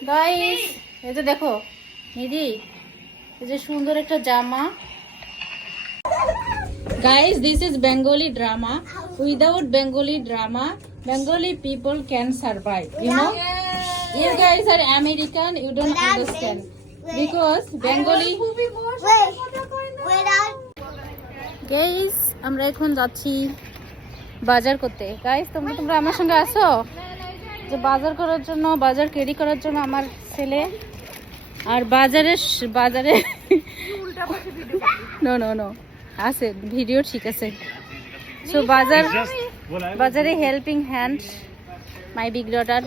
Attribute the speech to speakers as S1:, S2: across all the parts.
S1: Guys এই যে দেখো নিধি এই যে সুন্দর একটা জামা। Guys this is Bengali drama without Bengali drama Bengali people can survive you know you guys are American you don't understand because Bengali guys আমরা এখন যাচ্ছি বাজার করতে। গাইস তোমরা তোমরা আমার সঙ্গে আসো যে বাজার করার জন্য বাজার ক্যারি করার জন্য আমার ছেলে আর বাজারে বাজারে নো নো নো আছে ভিডিও ঠিক আছে। সো বাজার বাজারে helping hand my big daughter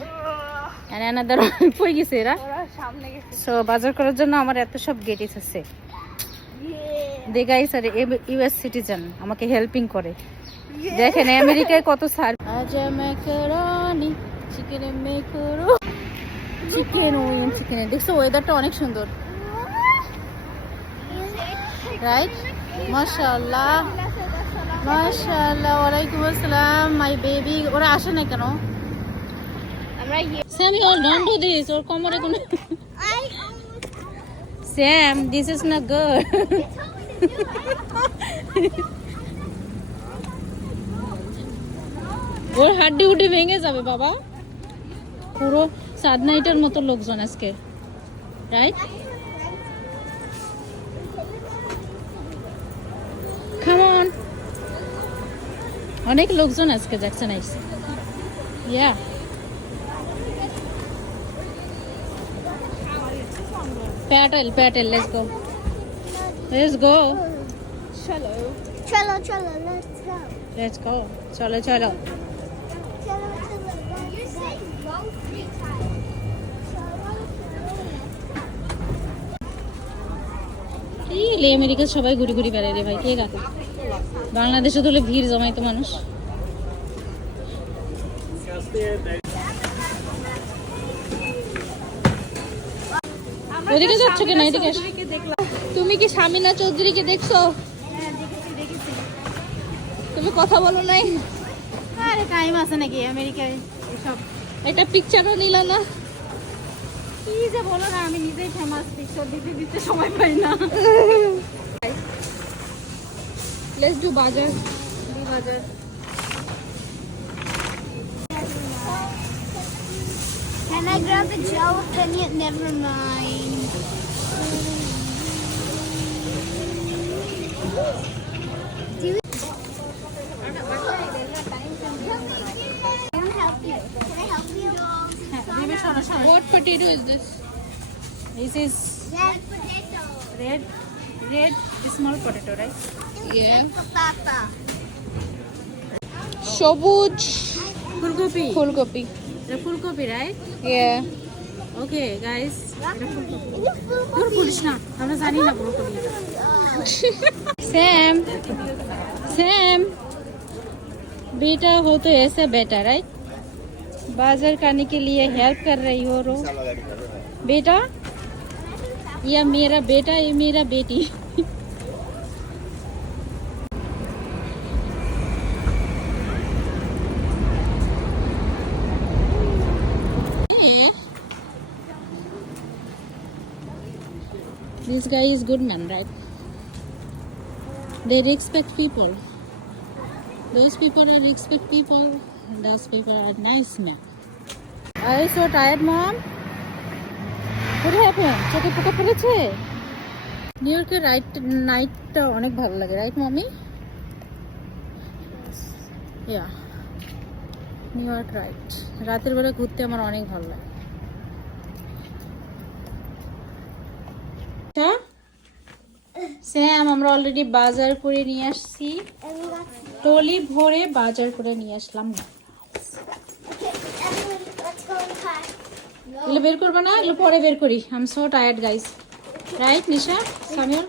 S1: and another পড়ে গেছে এরা। সো বাজার করার জন্য আমার এত সব গেটিস আছে। They guys are US citizen আমাকে হেল্পিং করে। দেখেন আমেরিকায় কত সার আজ ম্যাকারনি চিকেন মেকরো চিকেন ওয়েন চিকেন দেখছ ওয়েদারটা অনেক সুন্দর। রাইট মাশাআল্লাহ। মাশাআল্লাহ ওয়ালাইকুম আসসালাম মাই বেবি ওরা আসে না কেন? Sam you don't do this ওর কোমরে কোনো Sam this is not good ওর হাড্ডি উড্ডি ভেঙে যাবে বাবা। পুরো সাদ নাইটের মতো লোকজন আজকে রাইট খামন অনেক লোকজন আজকে জ্যাকসন আইসে yeah Patel Patel let's go let's go
S2: Cello. Cello, cello, let's go.
S1: Let's go চলো চলো। এই আমেরিকা সবাই ঘুরি ঘুরি বেড়ায় রে ভাই, কে গাতে? বাংলাদেশে তো ভিড় জমাইতো মানুষ। ওদিকে যাচ্ছ কেন? এদিকে
S3: তুমি কি শামিনা চৌধুরীকে দেখছ? তুমি কথা বলো নাই?
S1: আরে টাইম আছে নাকি আমেরিকায়?
S3: একটা পিকচারও নিলা না
S1: কি যে বলো না, আমি নিজেই ফেমাস পিকচার দিতে দিতে সময় পাই না
S3: লেটস ডু বাজার
S1: দি বাজার
S2: Can I grab a jalapeno? Never mind. Do you... Can I help you? Can I help you?
S1: হ্যাঁ
S3: What potato is this?
S1: This is
S2: red potato.
S1: Red, red small potato,
S3: right?
S2: Yeah.
S3: সবুজ
S1: ফুলকপি
S3: ফুলকপি
S1: এটা ফুলকপি right
S3: yeah
S1: okay guys এটা ফুলকপি তোর বলিস না আমরা জানি না ফুলকপি সেম সেম বেটা হতে এসে বেটা রাইট बाज़ार करने के लिए हेल्प कर रही हो रो बेटा ये मेरा बेटा ये मेरा बेटी This guy is good man, right? They respect people. Those people are respect people. And those are nice men. Are you so tired, mom? What happened? চোখে পোকা পড়েছে নিউ ইয়র্কের রাইট নাইটটা অনেক ভালো লাগে রাইট মামি ইয়া নিউ ইয়র্ক রাইট রাতের বেলা ঘুরতে আমার অনেক ভালো লাগে। আচ্ছা? স্যাম, আমরা অলরেডি বাজার করে নিয়ে আসছি। টলি ভরে বাজার করে নিয়ে আসলাম. এগুলো বের করব না, এগুলো পরে বের করি। I am so tired guys right Nisha? Samiul